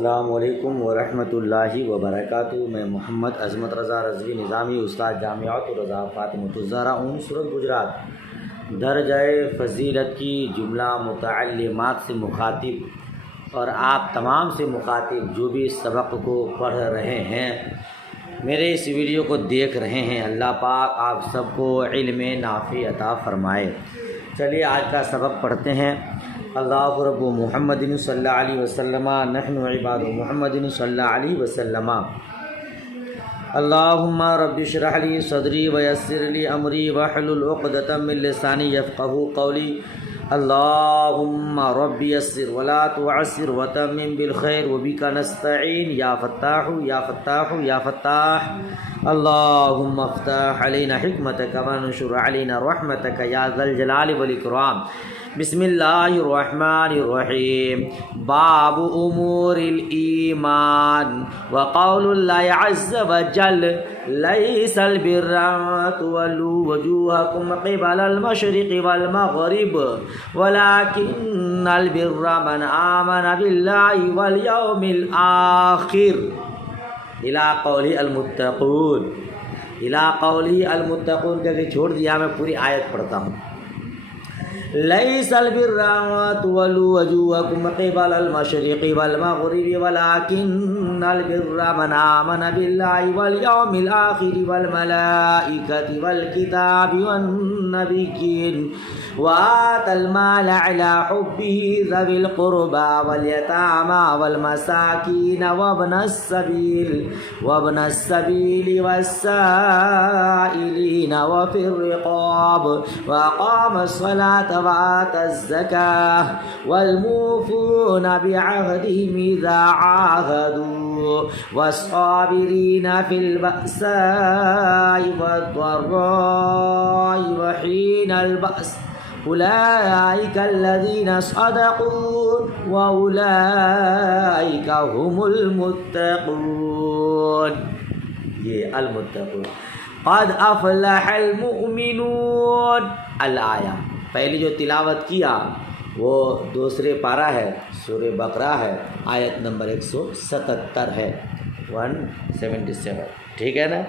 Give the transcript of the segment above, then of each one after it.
السلام علیکم ورحمۃ اللہ وبرکاتہ۔ میں محمد عظمت رضا رضوی نظامی، استاد جامعۃ الرضا فاطمۃ الزہرا سورت گجرات، درجہ فضیلت کی جملہ متعلمات سے مخاطب اور آپ تمام سے مخاطب جو بھی اس سبق کو پڑھ رہے ہیں، میرے اس ویڈیو کو دیکھ رہے ہیں، اللہ پاک آپ سب کو علم نافع عطا فرمائے۔ چلیے آج کا سبق پڑھتے ہیں۔ اللہ رب محمد صلی اللہ علیہ وسلم، نحن عباد محمد صلی اللہ علیہ وسلم۔ اللہم رب اشرح لی صدری ویسر لی امری واحلل عقدۃ من لسانی یفقہوا قولی۔ اللہم رب یسر ولا تعسر وتمم بالخیر وبک نستعین یا فتاح یا فتاح یا فتاح۔ اللہم افتح علینا حکمتک وانشر علینا رحمتک یا ذا الجلال والاکرام۔ بسم اللہ الرحمن الرحیم۔ باب امور الایمان وقول اللہ عز وجل لیس البر ان تولوا وجوہکم قبل المشرق والمغرب ولکن البر من آمن باللہ والیوم الآخر الی قول المتقون۔ الی قول المتقون کہ چھوڑ دیا، میں پوری آیت پڑھتا ہوں۔ لیس البر ان تولوا وجوہکم قبل المشرق والمغرب ولکن البر من آمن باللہ والیوم الآخر والملائکۃ والکتاب والنبیین وآتى المال على حبه ذوي القربى واليتامى والمساكين وابن السبيل والسائلين وفي الرقاب وأقام الصلاة وآتى الزكاة والموفون بعهدهم إذا عاهدوا والصابرين في البأساء والضراء وحين البأس اولئک الذین صدقوا واولئک هم المتقون۔ یہ المتقون۔ قد افلح المؤمنون الآیہ، پہلی جو تلاوت کیا وہ دوسرے پارہ ہے، سورہ بقرہ ہے، آیت نمبر 177 ہے، 177، ٹھیک ہے نا۔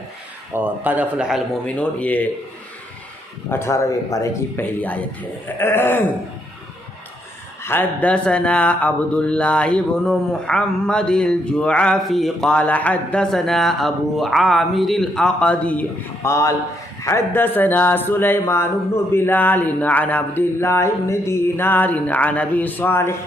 اور قد افلح المؤمنون یہ 18ویں پارے کی پہلی آیت ہے۔ حدثنا عبد الله بن محمد الجعفي قال حدثنا ابو عامر العقدي قال حدثنا سليمان بن بلال عن عبد الله بن دينار عن ابي صالح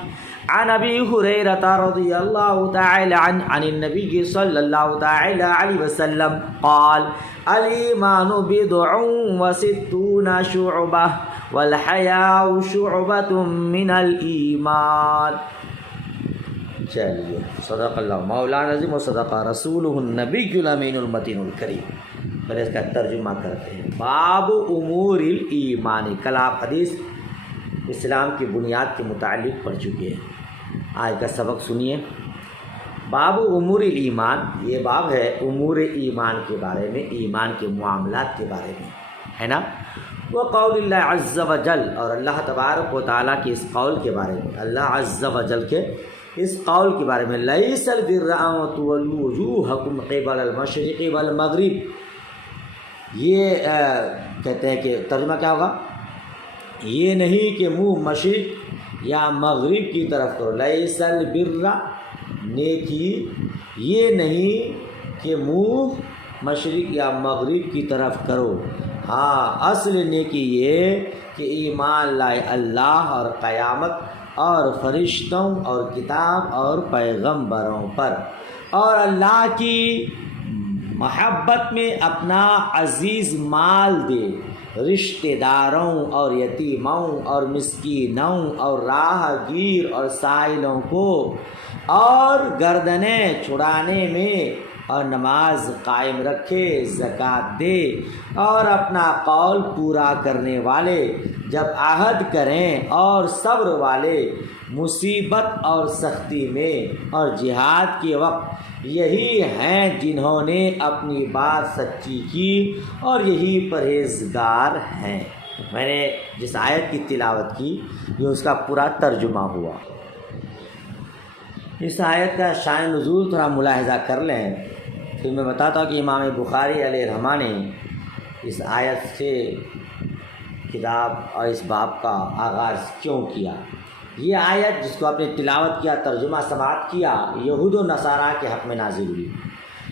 عن ابي هريره رضي الله تعالى عن النبي صلى الله تعالى عليه وسلم قال الایمان بضع وستون شعبہ والحیاء شعبۃ من الایمان۔ چلیے، صدق اللہ مولانا العظیم و صدق رسولہ النبی الامین المتین الکریم۔ پھر اس کا ترجمہ کرتے ہیں۔ باب امور الایمان، کل آپ حدیث اسلام کی بنیاد کے متعلق پڑھ چکے ہیں، آج کا سبق سنیے۔ باب امور الایمان، یہ باب ہے امور ایمان کے بارے میں، ایمان کے معاملات کے بارے میں، ہے نا۔ وقول اللہ عز وجل، اور اللہ تبارک و تعالیٰ کے اس قول کے بارے میں، اللہ عز وجل کے اس قول کے بارے میں، لیس البر ان تولوا وجوہکم قبل المشرق والمغرب۔ یہ کہتے ہیں کہ ترجمہ کیا ہوگا؟ یہ نہیں کہ منہ مشرق یا مغرب کی طرف کرو، لیس البر نیکی یہ نہیں کہ منہ مشرق یا مغرب کی طرف کرو، ہاں اصل نیکی یہ کہ ایمان لائے اللہ اور قیامت اور فرشتوں اور کتاب اور پیغمبروں پر، اور اللہ کی محبت میں اپنا عزیز مال دے، رشتہ داروں اور یتیموں اور مسکینوں اور راہ گیر اور سائلوں کو، اور گردنیں چھڑانے میں، اور نماز قائم رکھے، زکوٰۃ دے، اور اپنا قول پورا کرنے والے جب عہد کریں، اور صبر والے مصیبت اور سختی میں اور جہاد کے وقت، یہی ہیں جنہوں نے اپنی بات سچی کی اور یہی پرہیزگار ہیں۔ میں نے جس آیت کی تلاوت کی یہ اس کا پورا ترجمہ ہوا۔ اس آیت کا شان نزول تھوڑا ملاحظہ کر لیں تو میں بتاتا ہوں کہ امام بخاری علیہ رحمہ نے اس آیت سے کتاب اور اس باب کا آغاز کیوں کیا۔ یہ آیت جس کو آپ نے تلاوت کیا، ترجمہ سماعت کیا، یہود و نصارہ کے حق میں نازل ہوئی،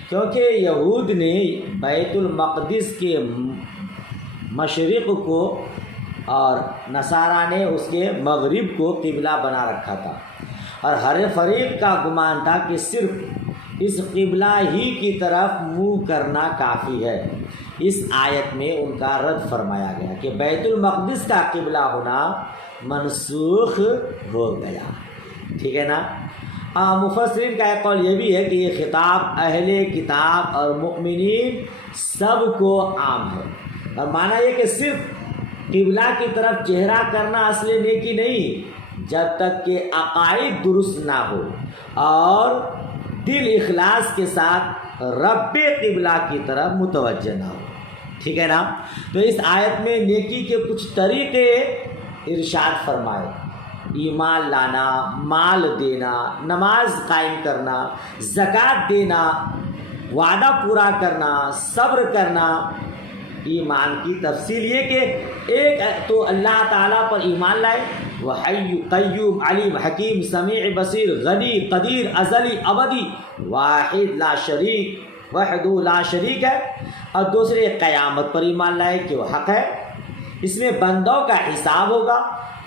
کیونکہ یہود نے بیت المقدس کے مشرق کو اور نصارہ نے اس کے مغرب کو قبلہ بنا رکھا تھا، اور ہر فریق کا گمان تھا کہ صرف اس قبلہ ہی کی طرف منہ کرنا کافی ہے۔ اس آیت میں ان کا رد فرمایا گیا کہ بیت المقدس کا قبلہ ہونا منسوخ ہو گیا، ٹھیک ہے نا۔ مفسرین کا ایک قول یہ بھی ہے کہ یہ خطاب اہل کتاب اور مؤمنین سب کو عام ہے، اور معنی یہ کہ صرف قبلہ کی طرف چہرہ کرنا اصل نیکی نہیں جب تک کہ عقائد درست نہ ہو اور دل اخلاص کے ساتھ رب قبلہ کی طرف متوجہ نہ ہو، ٹھیک ہے نا۔ تو اس آیت میں نیکی کے کچھ طریقے ارشاد فرمائے: ایمان لانا، مال دینا، نماز قائم کرنا، زکوٰۃ دینا، وعدہ پورا کرنا، صبر کرنا۔ ایمان کی تفصیل یہ کہ ایک تو اللہ تعالیٰ پر ایمان لائے، وہ حی قیوم علیم حکیم سمیع بصیر غنی قدیر ازلی ابدی واحد لا شریک وحدہ لا شریک ہے، اور دوسرے قیامت پر ایمان لائے کہ وہ حق ہے، اس میں بندوں کا حساب ہوگا،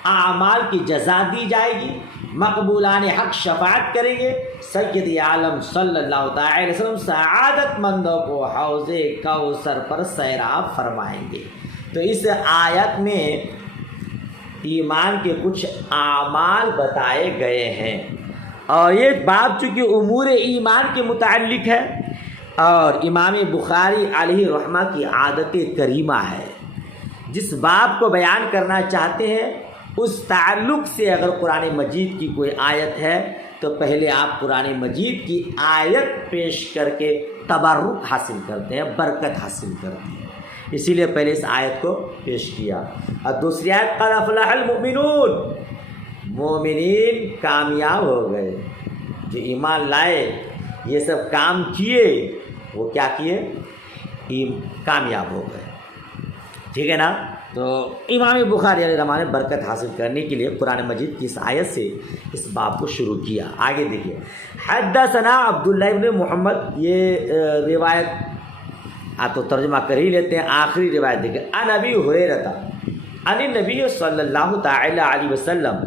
اعمال کی جزا دی جائے گی، مقبولان حق شفاعت کریں گے، سید عالم صلی اللہ تعالی علیہ وسلم سعادت مندوں کو حوض کوثر پر سیراب فرمائیں گے۔ تو اس آیت میں ایمان کے کچھ اعمال بتائے گئے ہیں، اور یہ باب چونکہ امور ایمان کے متعلق ہے اور امام بخاری علیہ رحمہ کی عادت کریمہ ہے، جس باب کو بیان کرنا چاہتے ہیں اس تعلق سے اگر قرآن مجید کی کوئی آیت ہے تو پہلے آپ قرآن مجید کی آیت پیش کر کے تبرک حاصل کرتے ہیں، برکت حاصل کرتے ہیں، اسی لیے پہلے اس آیت کو پیش کیا۔ اور دوسری آیت قد افلح المؤمنون، مومنین کامیاب ہو گئے، جو ایمان لائے یہ سب کام کیے وہ کیا کیے؟ کامیاب ہو گئے، ٹھیک ہے نا۔ تو امام بخاری علیہ رحمہ نے برکت حاصل کرنے کے لیے قرآن مجید کی اس آیت سے اس باب کو شروع کیا۔ آگے دیکھیے، حدثنا عبداللہ ابن محمد، یہ روایت آپ تو ترجمہ کر ہی لیتے ہیں، آخری روایت دیکھیں، عن ابی ہریرہ عن النبی صلی اللہ تعالی علیہ وسلم،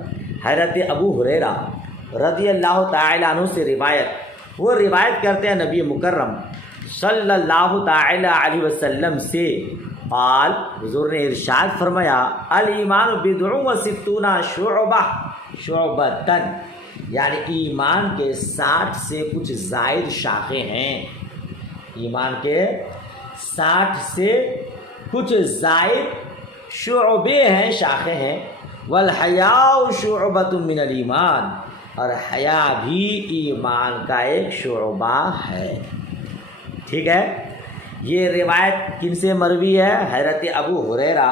حضرت ابو ہریرہ رضی اللہ تعالی عنہ سے روایت، وہ روایت کرتے ہیں نبی مکرم صلی اللہ تعالی علیہ وسلم سے، قال، حضور نے ارشاد فرمایا، الایمان بضع و ستون شعبہ شعبۃ، یعنی ایمان کے 60 سے کچھ زائد شاخیں ہیں، ایمان کے 60 سے کچھ زائد شعبے ہیں، شاخیں ہیں، والحیاء شعبۃ من الایمان، اور حیا بھی ایمان کا ایک شعبہ ہے، ٹھیک ہے۔ یہ روایت کن سے مروی ہے؟ حضرت ابو ہریرہ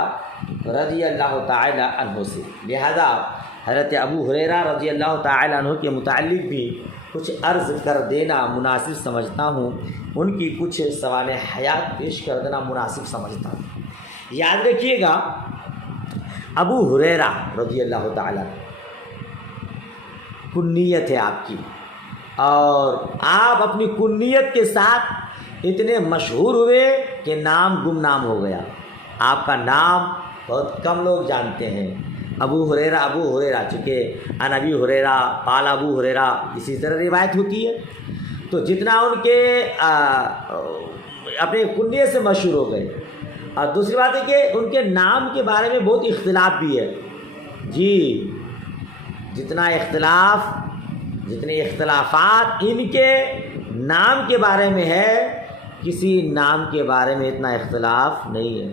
رضی اللہ تعالی عنہ سے، لہذا حضرت ابو ہریرہ رضی اللہ تعالی عنہ کے متعلق بھی کچھ عرض کر دینا مناسب سمجھتا ہوں، ان کی کچھ سوال حیات پیش کر دینا مناسب سمجھتا ہوں۔ یاد رکھیے گا، ابو ہریرہ رضی اللہ تعالی عنہ کنیت ہے آپ کی، اور آپ اپنی کنیت کے ساتھ اتنے مشہور ہوئے کہ نام گمنام ہو گیا، آپ کا نام بہت کم لوگ جانتے ہیں، ابو ہریرہ، چونکہ عن ابی ہریرہ قال ابو ہریرہ اسی طرح روایت ہوتی ہے، تو جتنا ان کے اپنے کنیت سے مشہور ہو گئے۔ اور دوسری بات ہے کہ ان کے نام کے بارے میں بہت اختلاف بھی ہے، جی، جتنے اختلافات ان کے نام کے بارے میں ہے، کسی نام کے بارے میں اتنا اختلاف نہیں ہے۔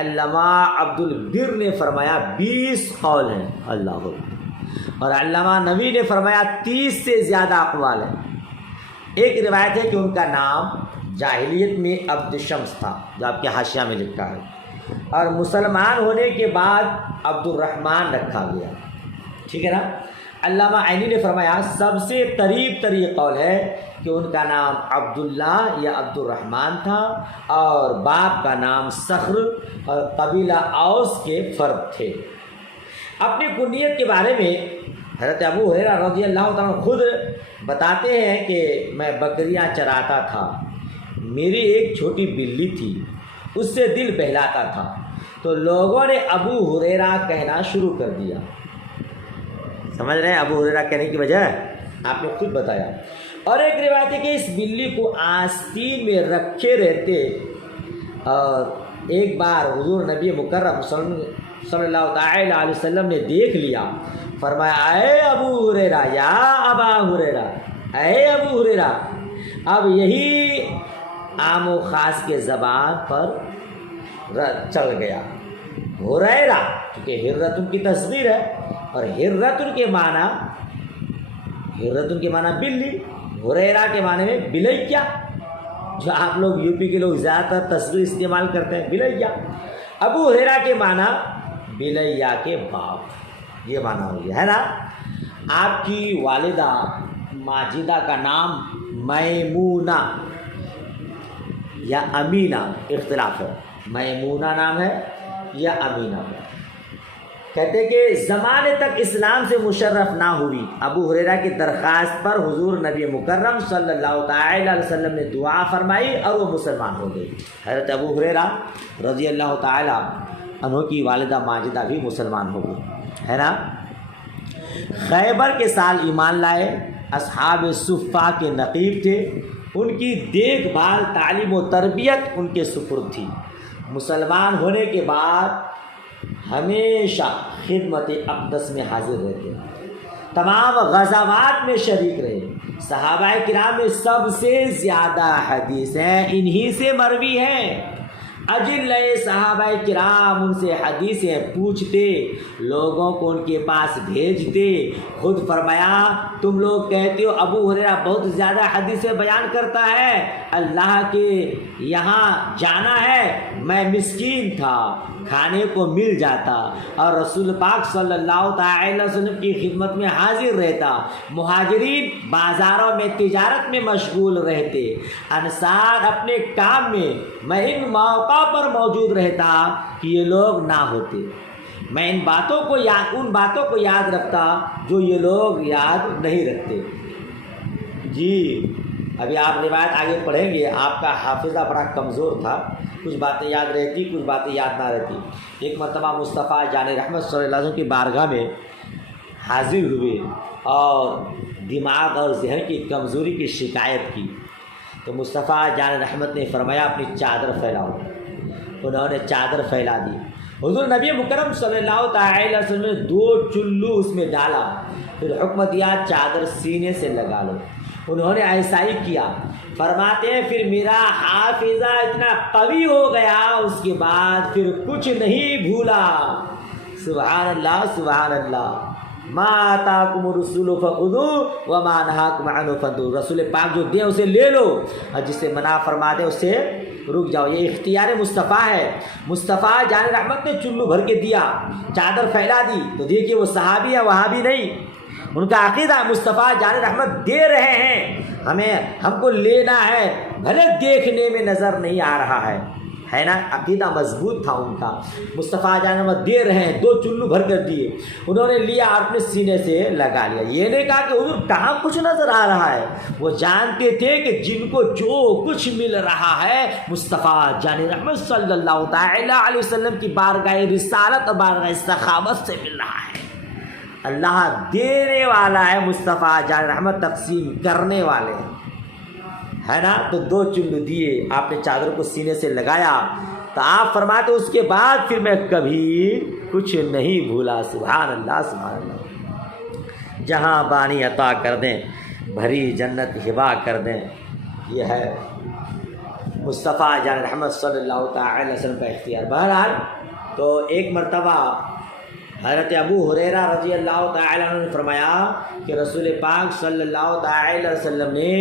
علامہ عبد البر نے فرمایا 20 قول ہیں، اللہ اکبر، اور علامہ نووی نے فرمایا 30 سے زیادہ اقوال ہیں۔ ایک روایت ہے کہ ان کا نام جاہلیت میں عبد شمس تھا، جو آپ کے حاشیہ میں لکھا ہے، اور مسلمان ہونے کے بعد عبد الرحمن رکھا گیا، ٹھیک ہے نا۔ علامہ عینی نے فرمایا سب سے قریب ترین قول ہے کہ ان کا نام عبداللہ یا عبد الرحمن تھا اور باپ کا نام صخر اور قبیلہ اوس کے فرد تھے۔ اپنی کنیت کے بارے میں حضرت ابو ہریرہ رضی اللہ تعالیٰ خود بتاتے ہیں کہ میں بکریاں چراتا تھا، میری ایک چھوٹی بلی تھی، اس سے دل بہلاتا تھا تو لوگوں نے ابو ہریرہ کہنا شروع کر دیا۔ سمجھ رہے ہیں ابو ہریرہ کہنے کی وجہ آپ نے خود بتایا۔ اور ایک روایت ہے کہ اس بلی کو آستین میں رکھے رہتے اور ایک بار حضور نبی مکرم صلی اللہ تعالی علیہ وسلم نے دیکھ لیا، فرمایا اے ابو ہریرہ یا ابا ہریرہ، اے ابو ہریرہ۔ اب یہی عام و خاص کے زبان پر چل گیا۔ ہریرہ کیونکہ ہرتن کی تصغیر ہے اور ہرتن کے معنی بلی، ہریرہ کے معنی میں بلیہ، جو آپ لوگ یو پی کے لوگ زیادہ تر تصغیر استعمال کرتے ہیں بلیہ۔ ابو ہریرہ کے معنی بلیہ کے باپ، یہ معنی ہو گیا ہے نا۔ آپ کی والدہ ماجدہ کا نام میمونہ یا امینہ اختلاف ہے، میمونہ نام ہے یا امینہ ہے۔ کہتے ہیں کہ زمانے تک اسلام سے مشرف نہ ہوئی، ابو ہریرہ کی درخواست پر حضور نبی مکرم صلی اللہ تعالی علیہ وسلم نے دعا فرمائی اور وہ مسلمان ہو گئی۔ حضرت ابو ہریرہ رضی اللہ تعالی عنہ کی والدہ ماجدہ بھی مسلمان ہو گئی ہے نا۔ خیبر کے سال ایمان لائے، اصحاب صفہ کے نقیب تھے، ان کی دیکھ بھال تعلیم و تربیت ان کے سپرد تھی۔ مسلمان ہونے کے بعد ہمیشہ خدمت اقدس میں حاضر رہتے، تمام غزوات میں شریک رہے۔ صحابہ کرام میں سب سے زیادہ حدیثیں انہی سے مروی ہیں۔ اجل صحابہ کرام ان سے حدیثیں پوچھتے، لوگوں کو ان کے پاس بھیجتے۔ خود فرمایا تم لوگ کہتے ہو ابو ہریرہ بہت زیادہ حدیثیں بیان کرتا ہے، اللہ کے یہاں جانا ہے، میں مسکین تھا، کھانے کو مل جاتا اور رسول پاک صلی اللہ تعالی وسلم کی خدمت میں حاضر رہتا۔ مہاجرین بازاروں میں تجارت میں مشغول رہتے، انصار اپنے کام میں ان موقع پر موجود رہتا کہ یہ لوگ نہ ہوتے۔ میں ان باتوں کو یاد رکھتا جو یہ لوگ یاد نہیں رکھتے۔ جی ابھی آپ روایت آگے پڑھیں گے، آپ کا حافظہ بڑا کمزور تھا، کچھ باتیں یاد رہتی کچھ باتیں یاد نہ رہتی۔ ایک مرتبہ مصطفیٰ جان رحمت صلی اللہ علیہ وسلم کی بارگاہ میں حاضر ہوئے اور دماغ اور ذہن کی کمزوری کی شکایت کی تو مصطفیٰ جان رحمت نے فرمایا اپنی چادر پھیلاؤ۔ انہوں نے چادر پھیلا دی۔ حضور نبی مکرم صلی اللہ تعالی علیہ وسلم نے 2 چلو اس میں ڈالا، پھر حکم دیا چادر سینے سے لگا لو۔ انہوں نے ایسا ہی کیا۔ فرماتے ہیں پھر میرا حافظہ اتنا قوی ہو گیا، اس کے بعد پھر کچھ نہیں بھولا۔ سبحان اللہ سبحان اللہ۔ ما آتاکم الرسول فخذوہ وما نہاکم عنہ فانتہوا۔ رسول پاک جو دے اسے لے لو اور جس سے منع فرما دے اس سے رک جاؤ۔ یہ اختیار مصطفیٰ ہے۔ مصطفیٰ جان رحمت نے چلو بھر کے دیا، چادر پھیلا دی تو دیکھیے وہ صحابی ہے وہابی نہیں، ان کا عقیدہ مصطفیٰ جان رحمت دے رہے ہیں، ہم کو لینا ہے، بھلے دیکھنے میں نظر نہیں آ رہا ہے نا۔ عقیدہ مضبوط تھا ان کا۔ مصطفیٰ جان رحمت دے رہے ہیں، 2 چلو بھر کر دیے، انہوں نے لیا اور اپنے سینے سے لگا لیا۔ یہ نہیں کہا کہ حضور کہاں کچھ نظر آ رہا ہے، وہ جانتے تھے کہ جن کو جو کچھ مل رہا ہے مصطفیٰ جان رحمت صلی اللہ تعالی علیہ وسلم کی بارگاہ رسالت اور بارگاہ سخاوت سے مل رہا ہے۔ اللہ دینے والا ہے، مصطفیٰ جان رحمت تقسیم کرنے والے ہے نا۔ تو 2 چلو دیے، آپ نے چادر کو سینے سے لگایا تو آپ فرماتے اس کے بعد پھر میں کبھی کچھ نہیں بھولا۔ سبحان اللہ سبحان اللہ۔ جہاں بانی عطا کر دیں، بھری جنت ہبا کر دیں، یہ ہے مصطفیٰ جان رحمت صلی اللہ تعالی وسلم کا اختیار۔ بہرحال تو ایک مرتبہ حضرت ابو ہریرہ رضی اللہ تعالیٰ عنہ نے فرمایا کہ رسول پاک صلی اللہ تعالیٰ علیہ وسلم نے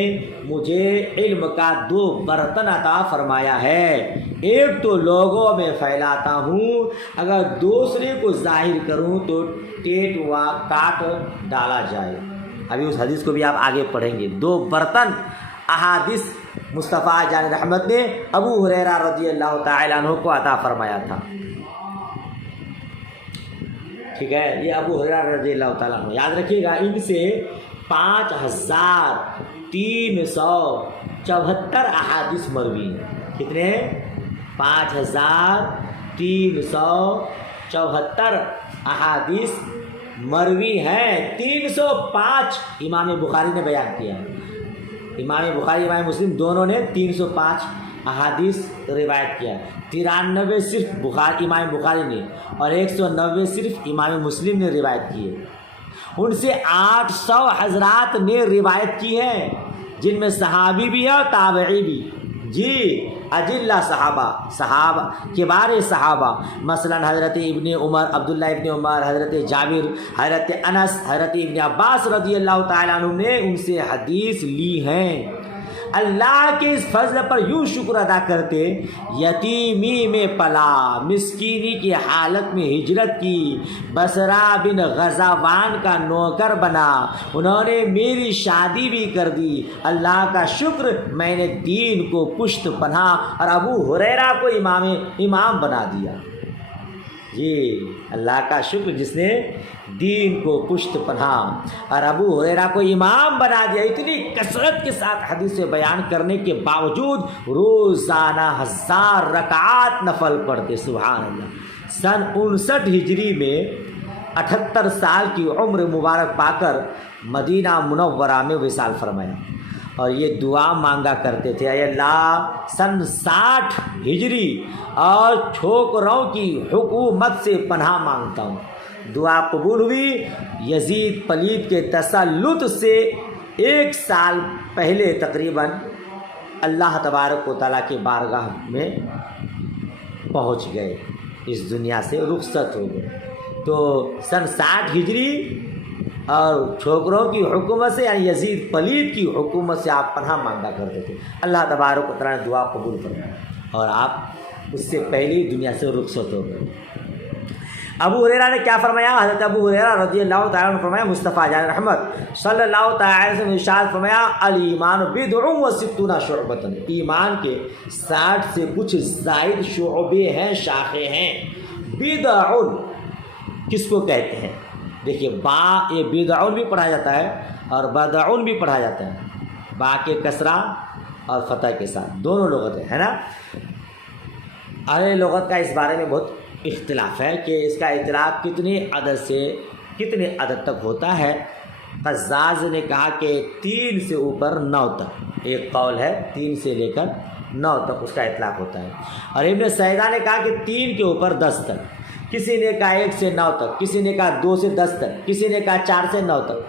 مجھے علم کا 2 برتن عطا فرمایا ہے، ایک تو لوگوں میں پھیلاتا ہوں، اگر دوسرے کو ظاہر کروں تو ٹیٹ و کاٹ ڈالا جائے۔ ابھی اس حدیث کو بھی آپ آگے پڑھیں گے۔ 2 برتن احادیث مصطفیٰ جان رحمت نے ابو ہریرہ رضی اللہ تعالیٰ عنہ کو عطا فرمایا تھا، ٹھیک ہے۔ یہ ابو ہریرہ رضی اللہ تعالیٰ عنہ، یاد رکھیے گا، ان سے 5374 احادیث مروی ہیں۔ کتنے؟ 5374 احادیث مروی ہیں۔ 305 امام بخاری نے بیان کیا ہے، امام بخاری امام مسلم دونوں نے 305 احادیث روایت کیا، 93 صرف امام بخاری نے اور 190 صرف امام مسلم نے روایت کی ہے۔ ان سے 800 حضرات نے روایت کی ہے، جن میں صحابی بھی ہے اور تابعی بھی، جی اجلہ صحابہ کبار صحابہ، مثلا حضرت ابن عمر، عبداللہ ابن عمر، حضرت جابر، حضرت انس، حضرت ابن عباس رضی اللہ تعالیٰ عنہ نے ان سے حدیث لی ہیں۔ اللہ کے اس فضل پر یوں شکر ادا کرتے، یتیمی میں پلا، مسکینی کی حالت میں ہجرت کی، بصرہ بن غزوان کا نوکر بنا، انہوں نے میری شادی بھی کر دی، اللہ کا شکر میں نے دین کو پشت پناہ اور ابو ہریرہ کو امام بنا دیا۔ جی اللہ کا شکر جس نے دین کو پشت پناہ اور ابو ہریرہ کو امام بنا دیا۔ اتنی کثرت کے ساتھ حدیث بیان کرنے کے باوجود روزانہ 1000 رکعات نفل پڑھتے، سبحان اللہ۔ سن 59 ہجری میں 78 سال کی عمر مبارک پا کر مدینہ منورہ میں وصال فرمایا، اور یہ دعا مانگا کرتے تھے، اے اللہ سن 60 ہجری اور چھوکروں کی حکومت سے پناہ مانگتا ہوں۔ دعا قبول ہوئی۔ یزید پلید کے تسلط سے 1 سال پہلے تقریباً اللہ تبارک و تعالیٰ کی بارگاہ میں پہنچ گئے، اس دنیا سے رخصت ہو گئے۔ تو سن 60 ہجری اور چھوکروں کی حکومت سے، یعنی یزید پلید کی حکومت سے آپ پناہ مانگا کرتے تھے۔ اللہ تبارک و تعالیٰ نے دعا قبول فرمایا اور آپ اس سے پہلے ہی دنیا سے رخصت ہو گئے۔ ابو ہریرہ نے کیا فرمایا؟ حضرت ابو ہریرہ رضی اللہ تعالیٰ عنہ نے فرمایا، مصطفیٰ جان رحمت صلی اللہ تعالیٰ علیہ وسلم نے ارشاد فرمایا، الایمان بضع و ستون شعبۃ، ایمان کے 60 سے کچھ زائد شعبے ہیں، شاخیں ہیں۔ بدع کس کو کہتے ہیں؟ دیکھیے یہ بدعون بھی پڑھا جاتا ہے اور بدعون بھی پڑھا جاتا ہے، با کے کسرہ اور فتح کے ساتھ، دونوں لغتیں ہیں نا۔ اہل لغت کا اس بارے میں بہت اختلاف ہے کہ اس کا اطلاق کتنی عدد سے کتنے عدد تک ہوتا ہے۔ قزاز نے کہا کہ 3 سے اوپر 9 تک، ایک قول ہے 3 سے لے کر 9 تک اس کا اطلاق ہوتا ہے، اور ابن سیدہ نے کہا کہ 3 کے اوپر 10 تک، کسی نے کہا 1 سے 9 تک، کسی نے کہا 2 سے 10 تک، کسی نے کہا 4 سے 9 تک۔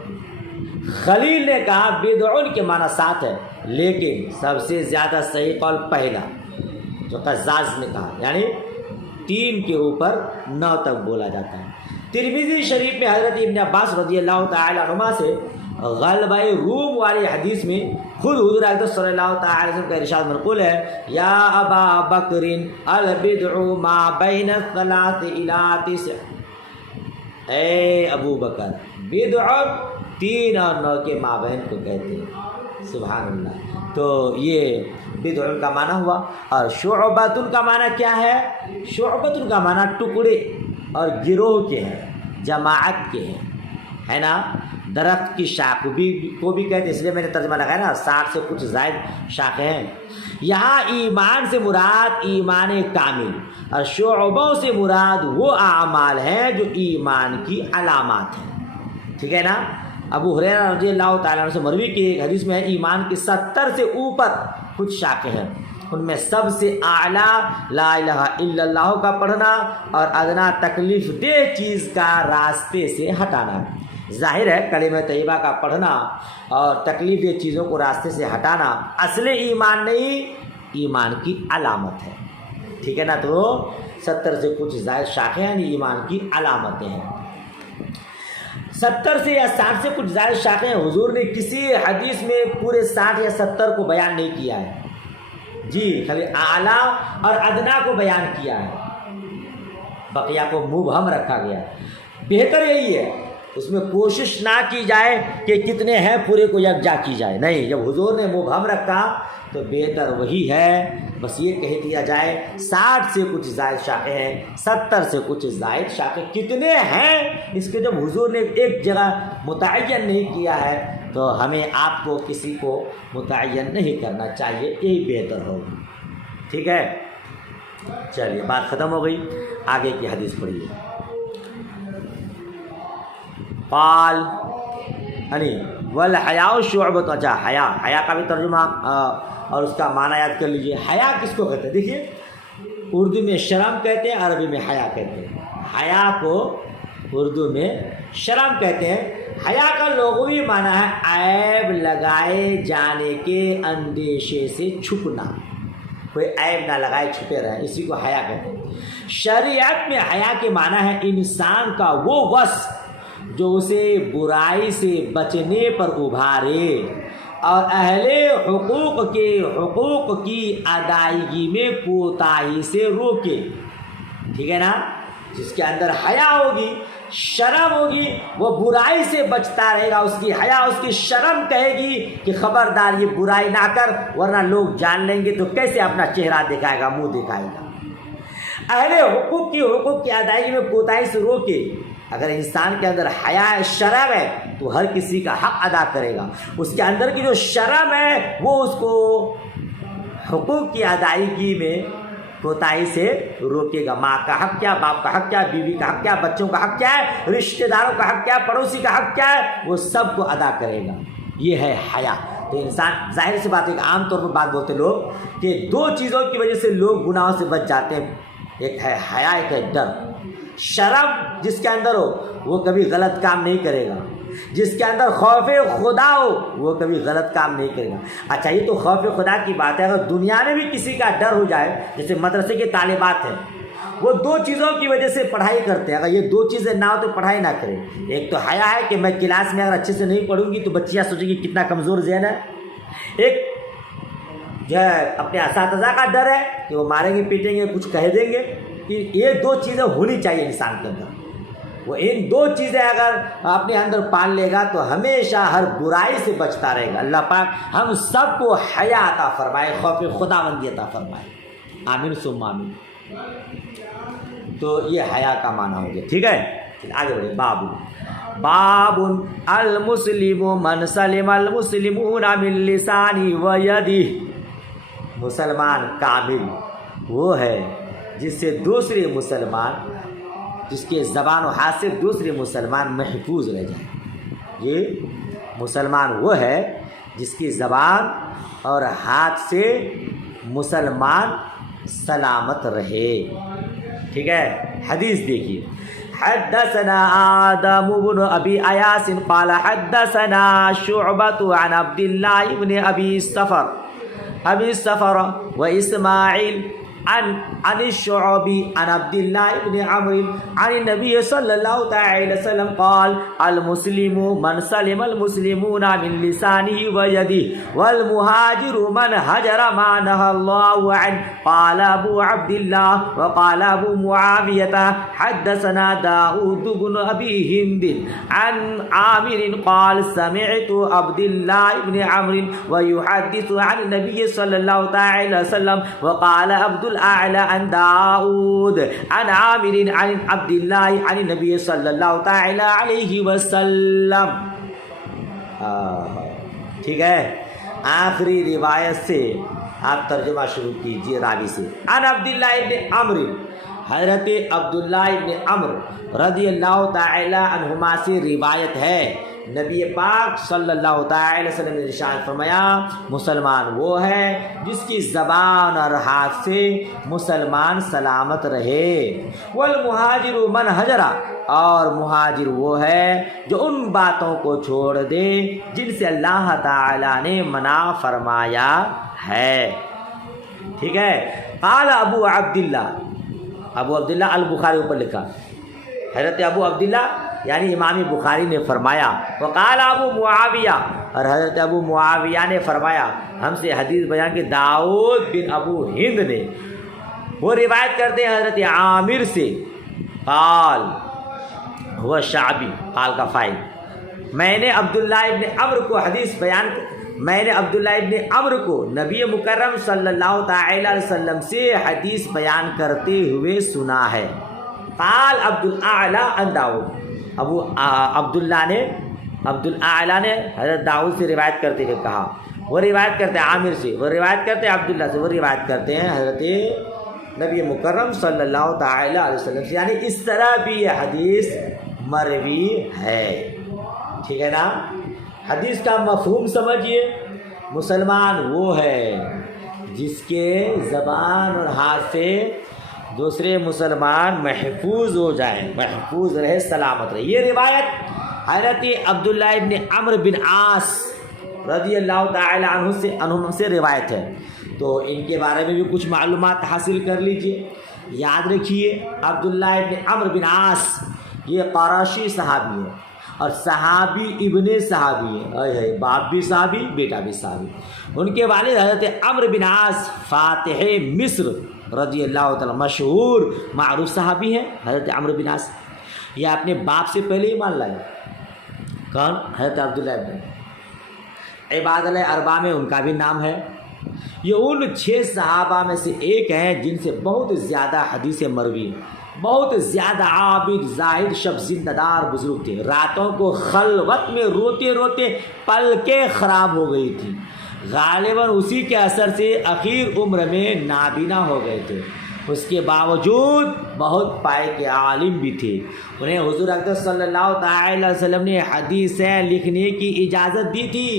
خلیل نے کہا بدعون کے معنی 7 ہے، لیکن سب سے زیادہ صحیح قول پہلا جو قزاز نے کہا، یعنی 3 کے اوپر 9 تک بولا جاتا ہے۔ ترمذی شریف میں حضرت ابن عباس رضی اللہ تعالیٰ عنہما سے غلبہ روم والی حدیث میں خود حضور اکرم صلی اللہ تعالیٰ علیہ وسلم کا ارشاد منقول ہے، یا ابا بکر البدع ما بین 3 الی 9، اے ابو بکر بدع 3 اور 9 کے مابین کو کہتے ہیں، سبحان اللہ۔ تو یہ بدع کا معنی ہوا، اور شعبۃ کا معنی کیا ہے؟ شعبۃ کا معنی ٹکڑے اور گروہ کے ہیں، جماعت کے ہیں، ہے نا۔ درخت کی شاخ کو بھی کہتے ہیں، اس لیے میں نے ترجمہ لگایا نا، 60 سے کچھ زائد شاخیں ہیں۔ یہاں ایمان سے مراد ایمان کامل اور شعبوں سے مراد وہ اعمال ہیں جو ایمان کی علامات ہیں، ٹھیک ہے نا۔ ابو ہریرہ رضی اللہ تعالیٰ عنہ سے مروی کی ایک حدیث میں ہے، ایمان کی 70 سے اوپر کچھ شاخیں ہیں، ان میں سب سے اعلیٰ لا الہ الا اللہ کا پڑھنا اور ادنا تکلیف دہ چیز کا راستے سے ہٹانا۔ ظاہر ہے کلمہ طیبہ کا پڑھنا اور تکلیف دہ چیزوں کو راستے سے ہٹانا اصل ایمان نہیں، ایمان کی علامت ہے، ٹھیک ہے نا۔ تو 70 سے کچھ زائد شاخیں یعنی ایمان کی علامتیں ہیں۔ 70 سے یا 60 سے کچھ زائد شاخیں حضور نے کسی حدیث میں پورے 60 یا 70 کو بیان نہیں کیا ہے جی، خالی اعلیٰ اور ادنا کو بیان کیا ہے، بقیہ کو مبہم رکھا گیا ہے۔ بہتر یہی ہے، اس میں کوشش نہ کی جائے کہ کتنے ہیں پورے کو یکجا کی جائے، نہیں، جب حضور نے مبہم رکھا تو بہتر وہی ہے، بس یہ کہہ دیا جائے 60 سے کچھ زائد شاخیں ہیں، 70 سے کچھ زائد شاخیں کتنے ہیں، اس کے جب حضور نے ایک جگہ متعین نہیں کیا ہے تو ہمیں آپ کو کسی کو متعین نہیں کرنا چاہیے، یہی بہتر ہوگی۔ ٹھیک ہے، چلیے بات ختم ہو گئی، آگے کی حدیث پڑھیے۔ قال یعنی والحیاء شعبۃ، اچھا حیا کا بھی ترجمہ اور اس کا معنی یاد کر لیجئے۔ حیا کس کو کہتے ہیں؟ دیکھیے، اردو میں شرم کہتے ہیں، عربی میں حیا کہتے ہیں۔ حیا کو اردو میں شرم کہتے ہیں۔ حیا کا لغوی معنی ہے عیب لگائے جانے کے اندیشے سے چھپنا، کوئی عیب نہ لگائے چھپے رہے، اسی کو حیا کہتے ہیں۔ شریعت میں حیا کے معنی ہے انسان کا وہ وصف جو اسے برائی سے بچنے پر ابھارے اور اہل حقوق کے حقوق کی ادائیگی میں کوتاہی سے روکے۔ ٹھیک ہے نا، جس کے اندر حیا ہوگی، شرم ہوگی، وہ برائی سے بچتا رہے گا، اس کی حیا، اس کی شرم کہے گی کہ خبردار یہ برائی نہ کر ورنہ لوگ جان لیں گے، تو کیسے اپنا چہرہ دکھائے گا، منہ دکھائے گا۔ اہل حقوق کی ادائیگی میں کوتاہی سے روکے۔ اگر انسان کے اندر حیا شرم ہے تو ہر کسی کا حق ادا کرے گا، اس کے اندر کی جو شرم ہے وہ اس کو حقوق کی ادائیگی میں کوتاہی سے روکے گا۔ ماں کا حق کیا، باپ کا حق کیا، بیوی کا حق کیا، بچوں کا حق کیا ہے، رشتہ داروں کا حق کیا ہے، پڑوسی کا حق کیا ہے، وہ سب کو ادا کرے گا۔ یہ ہے حیا۔ تو انسان، ظاہر سی بات ہے کہ عام طور پر بات بولتے لوگ کہ دو چیزوں کی وجہ سے لوگ گناہوں سے بچ جاتے ہیں، ایک ہے حیا، ایک ہے ڈر۔ شرم جس کے اندر ہو وہ کبھی غلط کام نہیں کرے گا، جس کے اندر خوف خدا ہو وہ کبھی غلط کام نہیں کرے گا۔ اچھا، یہ تو خوف خدا کی بات ہے، اگر دنیا میں بھی کسی کا ڈر ہو جائے، جیسے مدرسے کے طالبات ہیں، وہ دو چیزوں کی وجہ سے پڑھائی کرتے ہیں، اگر یہ دو چیزیں نہ ہو تو پڑھائی نہ کریں۔ ایک تو حیا ہے کہ میں کلاس میں اگر اچھے سے نہیں پڑھوں گی تو بچیاں سوچیں گی کتنا کمزور ذہن ہے۔ ایک جو ہے اپنے اساتذہ کا ڈر ہے کہ وہ ماریں گے، پیٹیں گے، کچھ کہہ دیں گے۔ یہ دو چیزیں ہونی چاہیے انسان کے اندر، وہ ان دو چیزیں اگر اپنے اندر پال لے گا تو ہمیشہ ہر برائی سے بچتا رہے گا۔ اللہ پاک ہم سب کو حیا عطا فرمائے، خوف خداوندی عطا فرمائے، آمین ثم آمین۔ تو یہ حیا کا معنی ہو گیا۔ ٹھیک ہے، آگے بڑھیں۔ باب المسلم من سلم المسلمون من لسانه ویده، مسلمان کامل وہ ہے جس سے دوسرے مسلمان، جس کے زبان و ہاتھ سے دوسرے مسلمان محفوظ رہ جائیں۔ یہ مسلمان وہ ہے جس کی زبان اور ہاتھ سے مسلمان سلامت رہے۔ ٹھیک ہے، حدیث دیکھیے۔ حدثنا آدم بن ابی ایاس قال حدثنا شعبۃ عن عبد الله بن ابی الصفر و اسماعیل عن الشعبي عن عبد الله بن عمرو عن النبي صلى الله تعالى وسلم قال المسلم من سلم المسلمون من لسانه ويده والمهاجر من هجر ما نهى الله عنه قال ابو عبد الله وقال ابو معاوية حدثنا داود بن ابي هند عن عامر قال سمعت عبد الله بن عمرو ويحدث عن النبي صلى الله تعالى وسلم وقال عبد الأعلى عن داود عن عامر عن عبد الله عن النبي صلى الله تعالى عليه وسلم۔ ٹھیک ہے، آخری روایت سے آپ ترجمہ شروع کیجیے راوی سے۔ عن عبداللہ ابن عمرو، حضرت عبداللہ ابن عمرو رضی اللہ تعالی عنہما سے روایت ہے، نبی پاک صلی اللہ تعالی وسلم نے ارشاد فرمایا، مسلمان وہ ہے جس کی زبان اور ہاتھ سے مسلمان سلامت رہے۔ والمہاجر من ہجرا، اور مہاجر وہ ہے جو ان باتوں کو چھوڑ دے جن سے اللہ تعالی نے منع فرمایا ہے۔ ٹھیک ہے، قال ابو عبداللہ البخاری اوپر لکھا، حضرت ابو عبداللہ یعنی امام بخاری نے فرمایا وقال ابو معاویہ، اور حضرت ابو معاویہ نے فرمایا ہم سے حدیث بیان کہ داؤد بن ابو ہند نے، وہ روایت کرتے ہیں حضرت عامر سے، قال وہ شعبی، قال کا فائل، میں نے عبداللہ ابن عمرو کو حدیث بیان، میں نے عبداللہ ابن عمرو کو نبی مکرم صلی اللہ تعالی علیہ وسلم سے حدیث بیان کرتے ہوئے سنا ہے۔ قال عبدالاعلی عن داؤد، عبداللہ نے حضرت داؤد سے روایت کرتے ہوئے کہا، وہ روایت کرتے ہیں عامر سے، وہ روایت کرتے ہیں عبداللہ سے، وہ روایت کرتے ہیں حضرت نبی مکرم صلی اللہ تعالی علیہ وسلم سے، یعنی اس طرح بھی یہ حدیث مروی ہے، ٹھیک ہے نا۔ حدیث کا مفہوم سمجھیے، مسلمان وہ ہے جس کے زبان اور ہاتھ سے دوسرے مسلمان محفوظ ہو جائیں، محفوظ رہے، سلامت رہے۔ یہ روایت حضرت عبداللہ ابن عمرو بن عاص رضی اللہ تعالی عنہ سے روایت ہے، تو ان کے بارے میں بھی کچھ معلومات حاصل کر لیجئے۔ یاد رکھیے عبداللہ ابن عمرو بن عاص یہ قرشی صحابی ہے، اور صحابی ابن صحابی ہے، باپ بھی صحابی، بیٹا بھی صحابی۔ ان کے والد حضرت عمرو بن عاص فاتح مصر رضی اللہ تعالی مشہور معروف صحابی ہیں حضرت عمرو بن عاص۔ یہ اپنے باپ سے پہلے ہی مان لائے، کون؟ حضرت عبداللہ ابن عباد الاربعہ میں ان کا بھی نام ہے۔ یہ ان 6 صحابہ میں سے ایک ہیں جن سے بہت زیادہ حدیث مروی، بہت زیادہ عابد زاہد شب زندہ دار بزرگ تھے، راتوں کو خلوت میں روتے روتے پلکیں خراب ہو گئی تھی، غالباً اسی کے اثر سے اخیر عمر میں نابینا ہو گئے تھے، اس کے باوجود بہت پائے کے عالم بھی تھے۔ انہیں حضور اکرم صلی اللہ تعالی علیہ وسلم نے حدیثیں لکھنے کی اجازت دی تھی،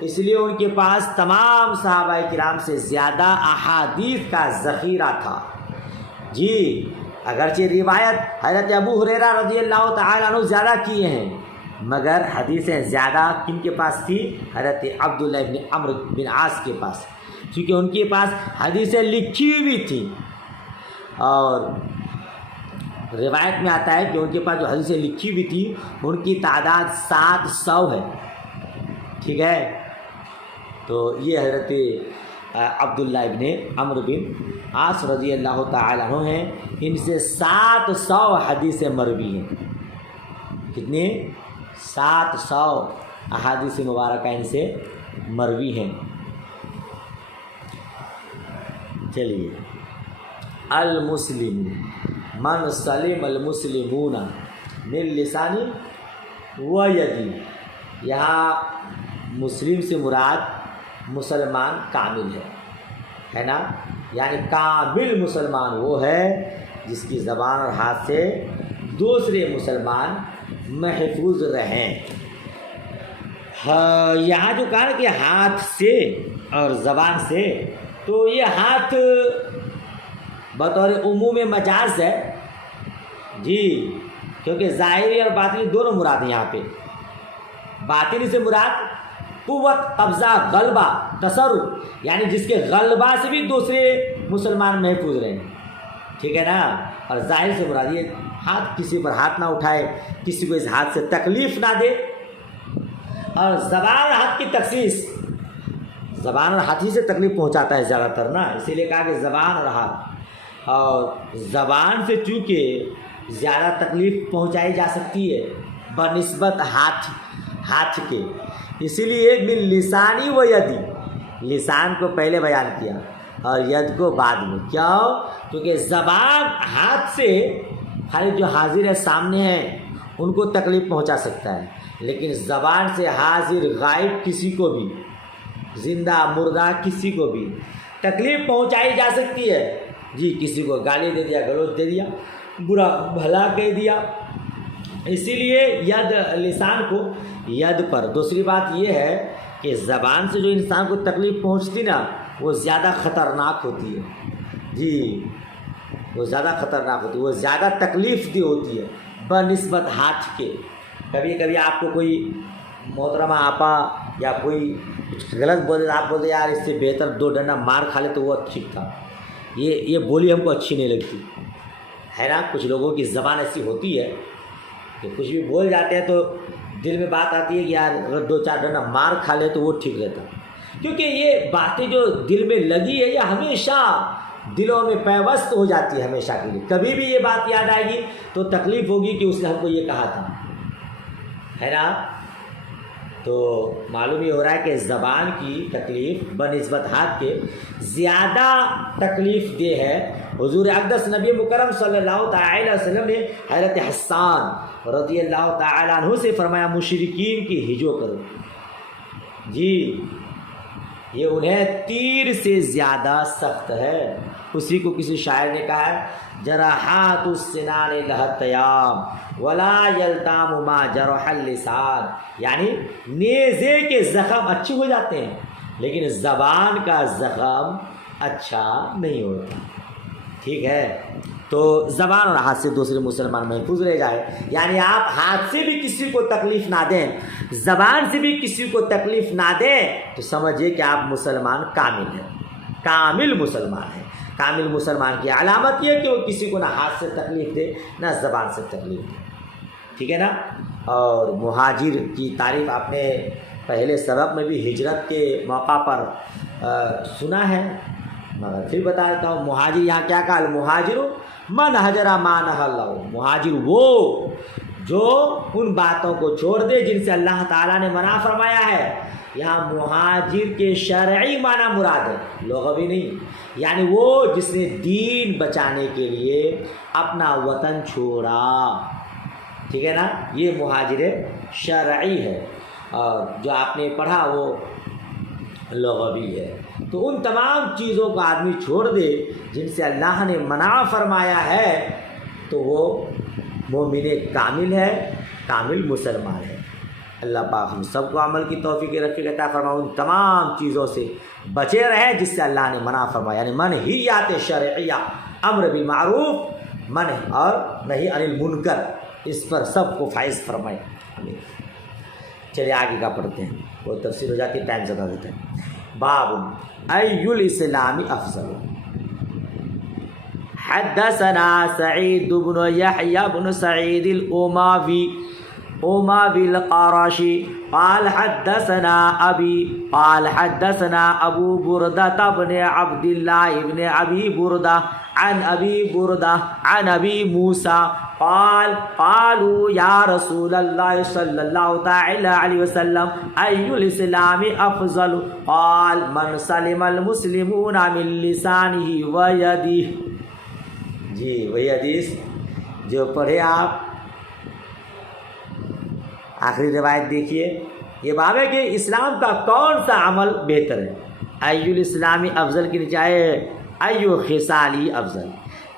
اس لیے ان کے پاس تمام صحابہ کرام سے زیادہ احادیث کا ذخیرہ تھا۔ جی اگرچہ روایت حضرت ابو ہریرہ رضی اللہ تعالی عنہ زیادہ کیے ہیں، مگر حدیثیں زیادہ کن کے پاس تھی؟ حضرت عبداللہ ابن عمرو بن عاص کے پاس، کیونکہ ان کے پاس حدیثیں لکھی ہوئی تھیں، اور روایت میں آتا ہے کہ ان کے پاس جو حدیثیں لکھی ہوئی تھی ان کی تعداد 700 ہے، ٹھیک ہے۔ تو یہ حضرت عبداللہ ابن عمرو بن عاص رضی اللہ تعالی عنہ ہیں، ان سے 700 حدیث مروی ہیں۔ کتنے؟ 700 احادیث مبارکہ ان سے مروی ہیں۔ چلیے، المسلم من سلم المسلمون من لسانی و یدی، یہاں مسلم سے مراد مسلمان کامل ہے نا، یعنی کامل مسلمان وہ ہے جس کی زبان اور ہاتھ سے دوسرے مسلمان محفوظ رہیں۔ یہاں جو کہا نا کہ ہاتھ سے اور زبان سے، تو یہ ہاتھ بطور عموم مجاز ہے، جی، کیونکہ ظاہری اور باطنی دونوں مراد ہیں۔ یہاں پہ باطنی سے مراد قوت، قبضہ، غلبہ، تصرف، یعنی جس کے غلبہ سے بھی دوسرے مسلمان محفوظ رہیں، ٹھیک ہے نا۔ اور ظاہر سے مراد یہ ہاتھ، کسی پر ہاتھ نہ اٹھائے، کسی کو اس ہاتھ سے تکلیف نہ دے۔ اور زبان اور ہاتھ کی تخصیص، زبان اور ہاتھ ہی سے تکلیف پہنچاتا ہے زیادہ تر نا، اسی لیے کہا کہ زبان اور ہاتھ، اور زبان سے چونکہ زیادہ تکلیف پہنچائی جا سکتی ہے بنسبت ہاتھ کے، اسی لیے من لسانی و یدی، لسان کو پہلے بیان کیا اور ید کو بعد میں۔ کیوں؟ کیونکہ زبان ہاتھ سے خالی جو حاضر ہے سامنے ہیں ان کو تکلیف پہنچا سکتا ہے، لیکن زبان سے حاضر غائب کسی کو بھی، زندہ مردہ کسی کو بھی تکلیف پہنچائی جا سکتی ہے۔ جی، کسی کو گالی دے دیا، گلوچ دے دیا، برا بھلا کہہ دیا، اسی لیے ید، لسان کو ید پر۔ دوسری بات یہ ہے کہ زبان سے جو انسان کو تکلیف پہنچتی نا وہ زیادہ خطرناک ہوتی ہے، جی، وہ زیادہ خطرناک ہوتی ہے، وہ زیادہ تکلیف دہ ہوتی ہے بنسبت ہاتھ کے۔ کبھی کبھی آپ کو کوئی محترمہ آپا یا کوئی کچھ غلط بولے، آپ بولتے یار اس سے بہتر 2 ڈنڈا مار کھا لے تو وہ ٹھیک تھا، یہ بولی ہم کو اچھی نہیں لگتی ہے نا۔ کچھ لوگوں کی زبان ایسی ہوتی ہے کہ کچھ بھی بول جاتے ہیں تو دل میں بات آتی ہے کہ یار اگر 2-4 ڈنڈا مار کھا لے تو وہ ٹھیک رہتا، کیونکہ یہ باتیں جو دل میں لگی ہے یہ ہمیشہ دلوں میں پیوست ہو جاتی ہے ہمیشہ کے لیے. کبھی بھی یہ بات یاد آئے گی تو تکلیف ہوگی کہ اس نے ہم کو یہ کہا تھا، ہے نا. تو معلوم یہ ہو رہا ہے کہ زبان کی تکلیف بنسبت ہاتھ کے زیادہ تکلیف دہ ہے. حضور اقدس نبی مکرم صلی اللہ تعالی علیہ وسلم نے حضرت حسان رضی اللہ تعالی عنہ سے فرمایا مشرکین کی ہجو کرو. جی یہ انہیں تیر سے زیادہ سخت ہے. اسی کو کسی شاعر نے کہا ہے جراحات السنان لہتیام ولا یلتام ما جرح اللسان، یعنی نیزے کے زخم اچھے ہو جاتے ہیں لیکن زبان کا زخم اچھا نہیں ہوتا. ٹھیک ہے، تو زبان اور ہاتھ سے دوسرے مسلمان محفوظ رہ جائے. یعنی آپ ہاتھ سے بھی کسی کو تکلیف نہ دیں، زبان سے بھی کسی کو تکلیف نہ دیں تو سمجھیے کہ آپ مسلمان کامل ہیں، کامل مسلمان ہیں. کامل مسلمان کی علامت یہ کہ وہ کسی کو نہ ہاتھ سے تکلیف دے نہ زبان سے تکلیف دے. ٹھیک ہے نا. اور مہاجر کی تعریف آپ نے پہلے سبق میں بھی ہجرت کے موقع پر سنا ہے، مگر پھر بتا دیتا ہوں. مہاجر یہاں کیا کہا؟ المہاجر من ہجر ما نہی اللہ. مہاجر وہ جو ان باتوں کو چھوڑ دے جن سے اللہ تعالیٰ نے منع فرمایا ہے. یہاں مہاجر کے شرعی معنی مراد ہے، لغوی نہیں. یعنی وہ جس نے دین بچانے کے لیے اپنا وطن چھوڑا. ٹھیک ہے نا، یہ مہاجر شرعی ہے. اور جو آپ نے پڑھا وہ لغوی ہے. تو ان تمام چیزوں کو آدمی چھوڑ دے جن سے اللہ نے منع فرمایا ہے تو وہ مومن کامل ہے، کامل مسلمان ہے. اللہ پاک ہم سب کو عمل کی توفیق رفیق عطا فرمائے. ان تمام چیزوں سے بچے رہیں جس سے اللہ نے منع فرمایا، یعنی منہیات شرعیہ، امر بالمعروف منع اور نہی عن المنکر، اس پر سب کو فائز فرمائے. چلیے آگے کا پڑھتے ہیں، وہ تفسیر ہو جاتی ہے، ٹائم زیادہ دیتا ہے. باب ای الاسلام افضل. حدثنا سعید بن یحیی بن سعید الاموی القرشی قال حدثنا ابی قال حدثنا ابو بردہ بن عبد اللہ بن ابی بردہ عن ابی بردہ عن ابی موسیٰ قال قالوا یا رسول اللہ صلی اللہ تعالی علیہ وسلم ای الاسلام افضل قال من سلم المسلمون من لسانہ و یدہ. جی وہی حدیث جو پڑھے آپ، آخری روایت دیکھیے. یہ باب ہے کہ اسلام کا کون سا عمل بہتر ہے. ای الاسلام افضل کی نیچے ایو خصالی افضل،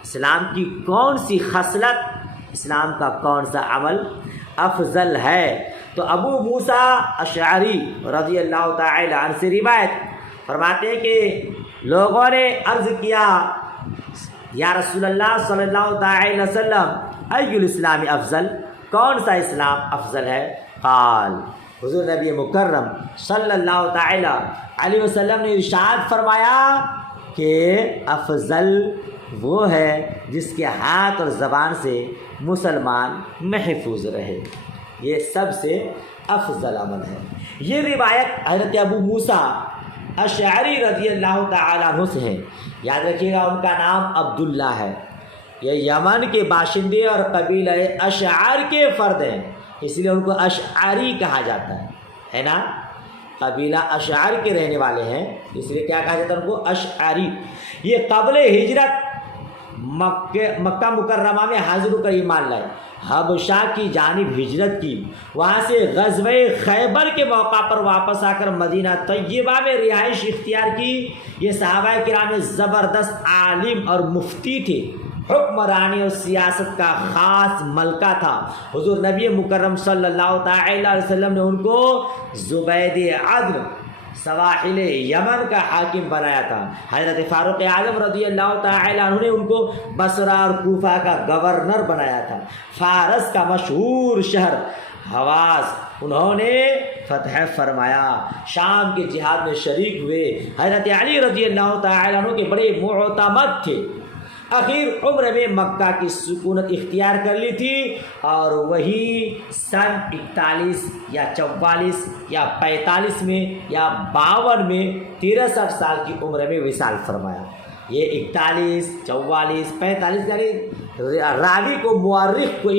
اسلام کی کون سی خصلت، اسلام کا کون سا عمل افضل ہے. تو ابو موسیٰ اشعری رضی اللہ تعالی عنہ سے روایت فرماتے ہیں کہ لوگوں نے عرض کیا یا رسول اللہ صلی اللہ تعالی وسلم ای الاسلام افضل، کون سا اسلام افضل ہے؟ قال حضور نبی مکرم صلی اللہ تعالی علیہ وسلم نے ارشاد فرمایا کہ افضل وہ ہے جس کے ہاتھ اور زبان سے مسلمان محفوظ رہے. یہ سب سے افضل عمل ہے. یہ روایت حضرت ابو موسیٰ اشعری رضی اللہ تعالی عنہ سے ہے. یاد رکھیے گا ان کا نام عبداللہ ہے. یہ یمن کے باشندے اور قبیلہ اشعار کے فرد ہیں، اس لیے ان کو اشعری کہا جاتا ہے نا. قبیلہ اشعار کے رہنے والے ہیں، اس لیے کیا کہا جاتا ہے ان کو اشعری. یہ قبل ہجرت مکہ مکرمہ میں حاضر ہو کر ایمان لائے، حبشہ کی جانب ہجرت کی، وہاں سے غزوہ خیبر کے موقع پر واپس آ کر مدینہ طیبہ میں رہائش اختیار کی. یہ صحابہ کرام زبردست عالم اور مفتی تھے، حکمرانی اور سیاست کا خاص ملکہ تھا. حضور نبی مکرم صلی اللہ تعالی علیہ وسلم نے ان کو زبید عدل سواحل یمن کا حاکم بنایا تھا. حضرت فاروق اعظم رضی اللہ تعالی عنہ نے ان کو بصرہ اور کوفہ کا گورنر بنایا تھا. فارس کا مشہور شہر حواس انہوں نے فتح فرمایا. شام کے جہاد میں شریک ہوئے. حضرت علی رضی اللہ تعالی عنہ کے بڑے معتمد تھے. اخیر عمر میں مکہ کی سکونت اختیار کر لی تھی اور وہی سن 41 یا 44 یا 45 میں یا 52 میں 63 سال کی عمر میں وصال فرمایا۔ یہ 41 44 45 یعنی راوی کو مورخ کو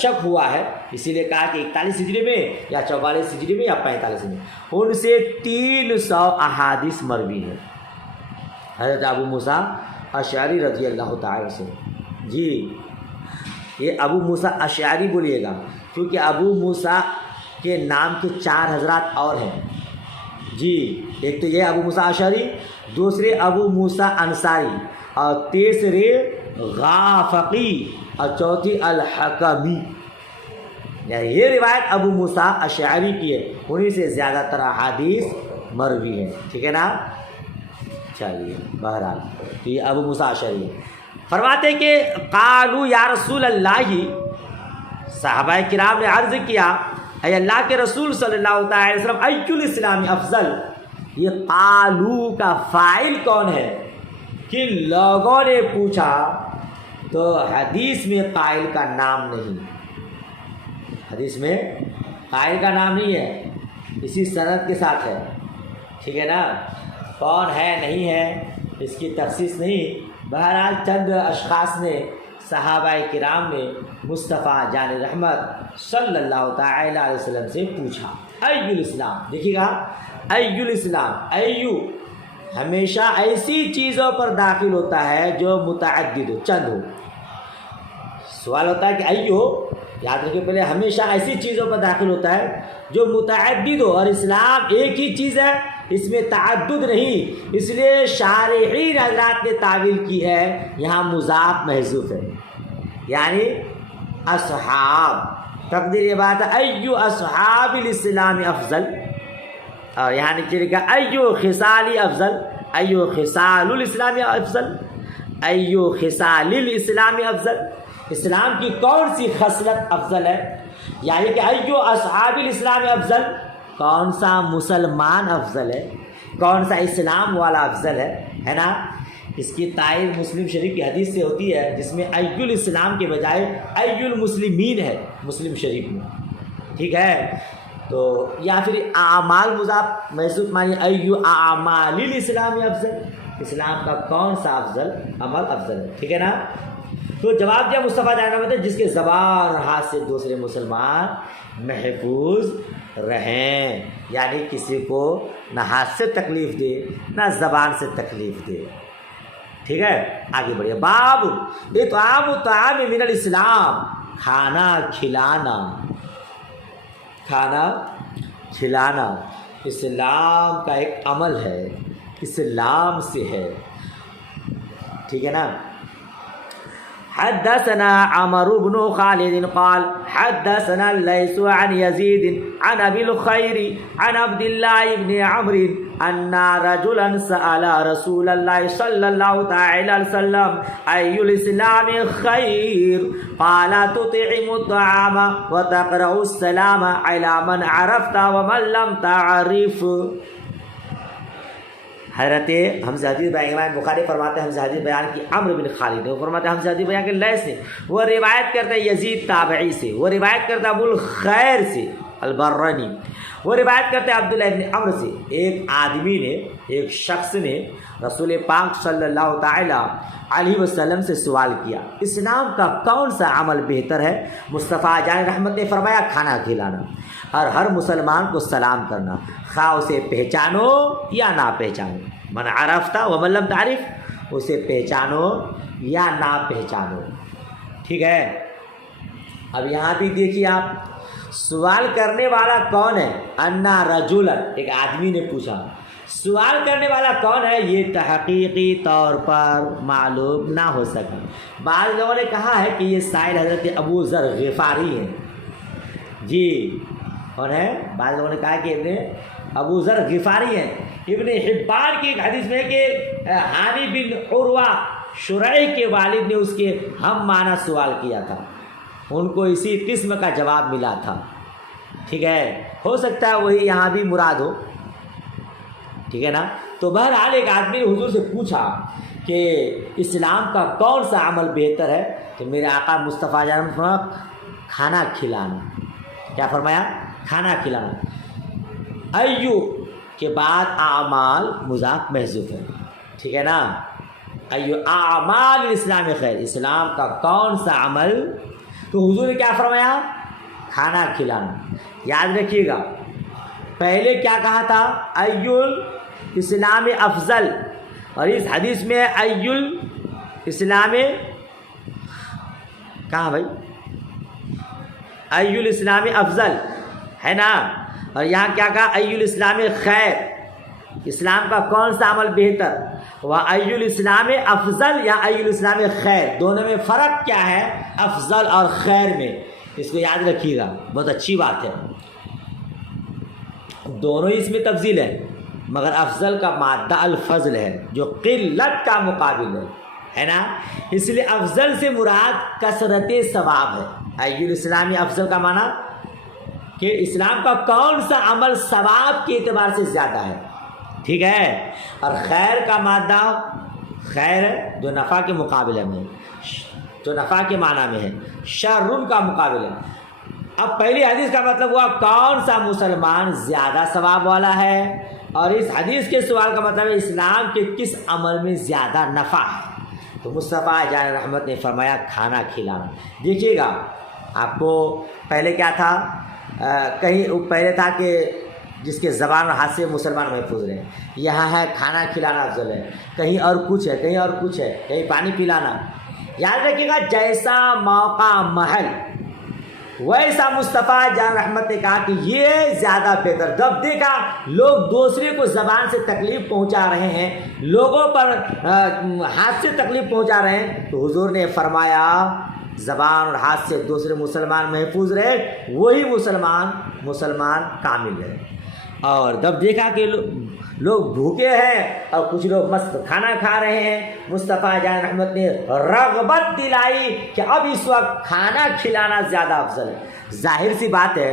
شک ہوا ہے، اسی لیے کہا کہ 41 ہجری میں یا 44 ہجری میں یا 45 میں۔ ان سے 300 احادیث مروی ہیں حضرت ابو موسیٰ اشعری رضی اللہ تعالی سے۔ جی یہ ابو موسیٰ اشعری بولیے گا، کیونکہ ابو موسیٰ کے نام کے 4 حضرات اور ہیں۔ جی ایک تو یہ ابو موسیٰ اشعری، دوسرے ابو موسیٰ انصاری، اور تیسرے غافقی، اور چوتھی الحکمی۔ یعنی یہ روایت ابو موسیٰ اشعری کی ہے، انہیں سے زیادہ تر احادیث مروی ہے، ٹھیک ہے نا۔ چلیے بہرحال تو یہ ابو موسیٰ اشعری ہے۔ فرماتے کہ قالوا یا رسول اللہ، صحابہ کرام نے عرض کیا اے اللہ کے رسول صلی اللہ تعالی وسلم، ای الاسلام افضل۔ یہ قالو کا فاعل کون ہے؟ کہ لوگوں نے پوچھا تو حدیث میں قائل کا نام نہیں، حدیث میں قائل کا نام نہیں ہے، اسی سند کے ساتھ ہے، ٹھیک ہے نا۔ کون ہے نہیں ہے اس کی تخصیص نہیں، بہرحال چند اشخاص نے صحابہ کرام نے مصطفیٰ جان رحمت صلی اللہ تعالی علیہ وسلم سے پوچھا ای الاسلام۔ دیکھیے گا ای الاسلام، ایو ہمیشہ ایسی چیزوں پر داخل ہوتا ہے جو متعدد ہو، چند ہو۔ سوال ہوتا ہے کہ ایو، یاد رکھیں پہلے، ہمیشہ ایسی چیزوں پر داخل ہوتا ہے جو متعدد ہو، اور اسلام ایک ہی چیز ہے، اس میں تعدد نہیں، اس لیے شارحین حضرات نے تعویل کی ہے یہاں مضاف محذوف ہے، یعنی اصحاب، تقدیر یہ بات ہے ایو اصحاب الاسلام افضل، اور یہاں نیچے لکھا ایو خصال افضل، ایو خصال الاسلام افضل، ایو خصال الاسلام افضل، اسلام کی کون سی خصلت افضل ہے، یعنی کہ ایو اصحاب الاسلام افضل، کون سا مسلمان افضل ہے، کون سا اسلام والا افضل ہے نا۔ اس کی تائید مسلم شریف کی حدیث سے ہوتی ہے جس میں ای الاسلام کے بجائے ای المسلمین ہے مسلم شریف میں، ٹھیک ہے۔ تو یا پھر اعمال مضاف محذوف مانی ای اعمال الاسلام افضل، اسلام کا کون سا افضل عمل افضل ہے، ٹھیک ہے نا۔ تو جواب دیا مصطفیٰ جان رحمت جس کے زبان اور ہاتھ سے دوسرے مسلمان محفوظ رہیں، یعنی کسی کو نہ ہاتھ سے تکلیف دے نہ زبان سے تکلیف دے، ٹھیک ہے۔ آگے بڑھیے، باب اطعام الطعام من الاسلام، کھانا کھلانا، کھانا کھلانا اسلام کا ایک عمل ہے، اسلام سے ہے، ٹھیک ہے نا۔ حدثنا عمرو بن خالد قال حدثنا الليث عن يزيد عن ابي الخير عن عبد الله بن عمرو ان رجلا سأل رسول الله صلى الله تعالى عليه وسلم اي الاسلام خير قال تطعم الطعام وتقرأ السلام على من عرفت ومن لم تعرف۔ حضرت حمزہ حدیث بیان بخاری فرماتے ہیں حمزہ حدیث بیان کی عمرو بن خالد نے، وہ فرماتے ہیں حمزہ حدیث بیان کے لیث سے، وہ روایت کرتے ہیں یزید تابعی سے، وہ روایت کرتے ہیں ابو الخیر سے البرنی، وہ روایت کرتے ہیں عبداللہ بن عمرو سے۔ ایک آدمی نے، ایک شخص نے رسول پاک صلی اللہ تعالی علیہ وسلم سے سوال کیا اسلام کا کون سا عمل بہتر ہے؟ مصطفیٰ جان رحمت نے فرمایا کھانا کھلانا اور ہر مسلمان کو سلام کرنا، خواہ اسے پہچانو یا نہ پہچانو، من عرفت ومن لم تعرف، اسے پہچانو یا نہ پہچانو، ٹھیک ہے۔ اب یہاں بھی دیکھیے آپ، سوال کرنے والا کون ہے؟ انا رجلا، ایک آدمی نے پوچھا، سوال کرنے والا کون ہے یہ تحقیقی طور پر معلوم نہ ہو سکا۔ بعض لوگوں نے کہا ہے کہ یہ سائل حضرت ابو ذر غفاری ہیں، جی کون ہے؟ بعض لوگوں نے کہا کہ ابن ابو ذر غفاری ہیں۔ ابن حبان کی ایک حدیث میں کہ حانی بن عروہ شریح کے والد نے اس کے ہم معنی سوال کیا تھا، ان کو اسی قسم کا جواب ملا تھا، ٹھیک ہے، ہو سکتا ہے وہی یہاں بھی مراد ہو، ٹھیک ہے نا۔ تو بہرحال ایک آدمی نے حضور سے پوچھا کہ اسلام کا کون سا عمل بہتر ہے، تو میرے آقا مصطفیٰ جان نے فرمایا کھانا کھلانا. کیا فرمایا؟ کھانا کھلانا. ایو کے بعد اعمال مضاف محذوف ہے، ٹھیک ہے نا. ایو اعمال الاسلام خیر، اسلام کا کون سا عمل، تو حضور نے کیا فرمایا؟ کھانا کھلانا. یاد رکھیے گا پہلے کیا کہا تھا؟ ایو الاسلام افضل، اور اس حدیث میں ایو الاسلام کہاں بھائی؟ ایو الاسلام افضل ہے نا. اور یہاں کیا کہا؟ ایو الاسلام خیر، اسلام کا کون سا عمل بہتر. وہ ایو الاسلام افضل یا ایو الاسلام خیر، دونوں میں فرق کیا ہے؟ افضل اور خیر میں. اس کو یاد رکھیے گا، بہت اچھی بات ہے. دونوں اس میں تفضیل ہے، مگر افضل کا مادہ الفضل ہے جو قلت کا مقابل ہے نا. اس لیے افضل سے مراد کثرت ثواب ہے. ایو الاسلام افضل کا معنی کہ اسلام کا کون سا عمل ثواب کے اعتبار سے زیادہ ہے، ٹھیک ہے. اور خیر کا مادہ خیر جو نفع کے مقابلے میں، جو نفع کے معنی میں ہے، شر کا مقابلہ. اب پہلی حدیث کا مطلب ہوا کون سا مسلمان زیادہ ثواب والا ہے، اور اس حدیث کے سوال کا مطلب ہے اسلام کے کس عمل میں زیادہ نفع ہے. تو مصطفیٰ جان رحمت نے فرمایا کھانا کھلانا. دیکھیے گا آپ کو پہلے کیا تھا، کہیں پہلے تھا کہ جس کے زبان اور ہاتھ سے مسلمان محفوظ رہے، یہاں ہے کھانا کھلانا افضل ہے. کہیں اور کچھ ہے، کہیں اور کچھ ہے، کہیں پانی پلانا. یاد رکھیے گا جیسا موقع محل ویسا مصطفیٰ جان رحمت نے کہا کہ یہ زیادہ بہتر. جب دیکھا لوگ دوسرے کو زبان سے تکلیف پہنچا رہے ہیں، لوگوں پر ہاتھ سے تکلیف پہنچا رہے ہیں، تو حضور نے فرمایا زبان اور ہاتھ سے دوسرے مسلمان محفوظ رہے، وہی مسلمان کامل ہے. اور جب دیکھا کہ لوگ بھوکے ہیں اور کچھ لوگ مست کھانا کھا رہے ہیں، مصطفیٰ جان رحمت نے رغبت دلائی کہ اب اس وقت کھانا کھلانا زیادہ افضل ہے. ظاہر سی بات ہے،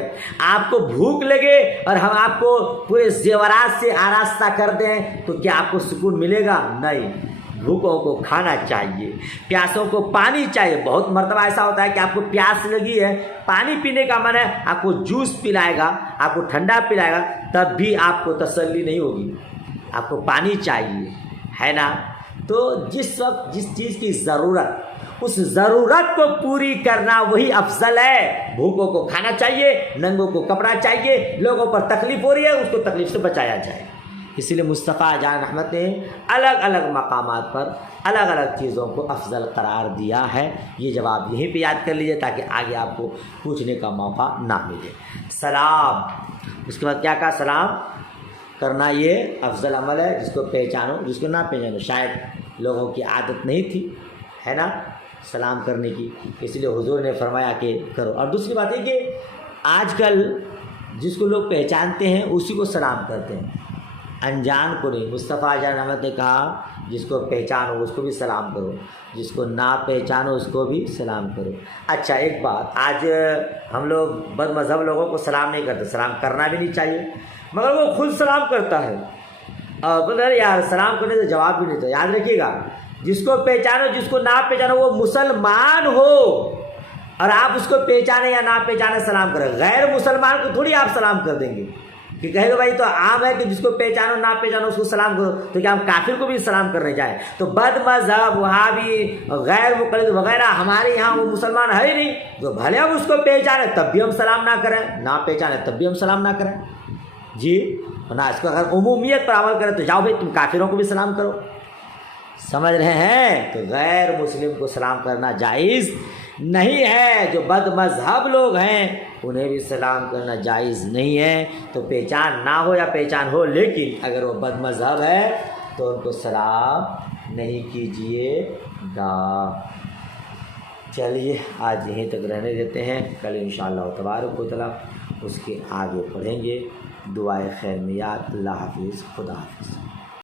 آپ کو بھوک لگے اور ہم آپ کو پورے زیورات سے آراستہ کر دیں تو کیا آپ کو سکون ملے گا؟ نہیں. بھوکوں کو کھانا چاہیے، پیاسوں کو پانی چاہیے. بہت مرتبہ ایسا ہوتا ہے کہ آپ کو پیاس لگی ہے، پانی پینے کا من ہے، آپ کو جوس پلائے گا، آپ کو ٹھنڈا پلائے گا، تب بھی آپ کو تسلی نہیں ہوگی. آپ کو پانی چاہیے، ہے نا. تو جس وقت جس چیز کی ضرورت، اس ضرورت کو پوری کرنا وہی افضل ہے. بھوکوں کو کھانا چاہیے، ننگوں کو کپڑا چاہیے، لوگوں پر تکلیف ہو رہی ہے اس کو تکلیف سے بچایا جائے. اسی لیے مصطفیٰ جان رحمت نے الگ الگ مقامات پر الگ الگ چیزوں کو افضل قرار دیا ہے. یہ جواب یہیں پہ یاد کر لیجیے تاکہ آگے آپ کو پوچھنے کا موقع نہ ملے. سلام، اس کے بعد کیا کہا؟ سلام کرنا یہ افضل عمل ہے، جس کو پہچانو جس کو نہ پہچانو. شاید لوگوں کی عادت نہیں تھی، ہے نا، سلام کرنے کی، اس لیے حضور نے فرمایا کہ کرو. اور دوسری بات یہ کہ آج کل جس کو لوگ پہچانتے ہیں اسی کو سلام کرتے ہیں، انجان کو نہیں. مصطفیٰ جان احمد نے کہا جس کو پہچانو اس کو بھی سلام کرو، جس کو نہ پہچانو اس کو بھی سلام کرو. اچھا ایک بات، آج ہم لوگ بد مذہب لوگوں کو سلام نہیں کرتے. سلام کرنا بھی نہیں چاہیے، مگر وہ خود سلام کرتا ہے اور بولے یار سلام کرنے سے جواب بھی نہیں دیتا. یاد رکھیے گا جس کو پہچانو جس کو نہ پہچانو وہ مسلمان ہو، اور آپ اس کو پہچانے یا نہ پہچانے سلام کریں. غیر مسلمان کو تھوڑی آپ سلام کر دیں گے کہ کہے گا بھائی تو عام ہے کہ جس کو پہچانو نہ پہچانو اس کو سلام کرو، تو کیا ہم کافر کو بھی سلام کرنے جائیں؟ تو بد مذہب وہابی غیر مقلد وغیرہ ہمارے یہاں وہ مسلمان ہے ہی نہیں. تو بھلے ہم اس کو پہچانے تب بھی ہم سلام نہ کریں، نہ پہچانے تب بھی ہم سلام نہ کریں. جی نہ اس کو اگر عمومیت پر عمل کریں تو جاؤ بھائی تم کافروں کو بھی سلام کرو. سمجھ رہے ہیں؟ تو غیر مسلم کو سلام کرنا جائز نہیں ہے. جو بد مذہب لوگ ہیں انہیں بھی سلام کرنا جائز نہیں ہے. تو پہچان نہ ہو یا پہچان ہو، لیکن اگر وہ بد مذہب ہے تو ان کو سلام نہیں کیجیے گا. چلیے آج یہیں تک رہنے دیتے ہیں، کل انشاءاللہ تبارک و تعالی اس کے آگے پڑھیں گے. دعائے خیر میں یاد. اللہ حافظ، خدا حافظ.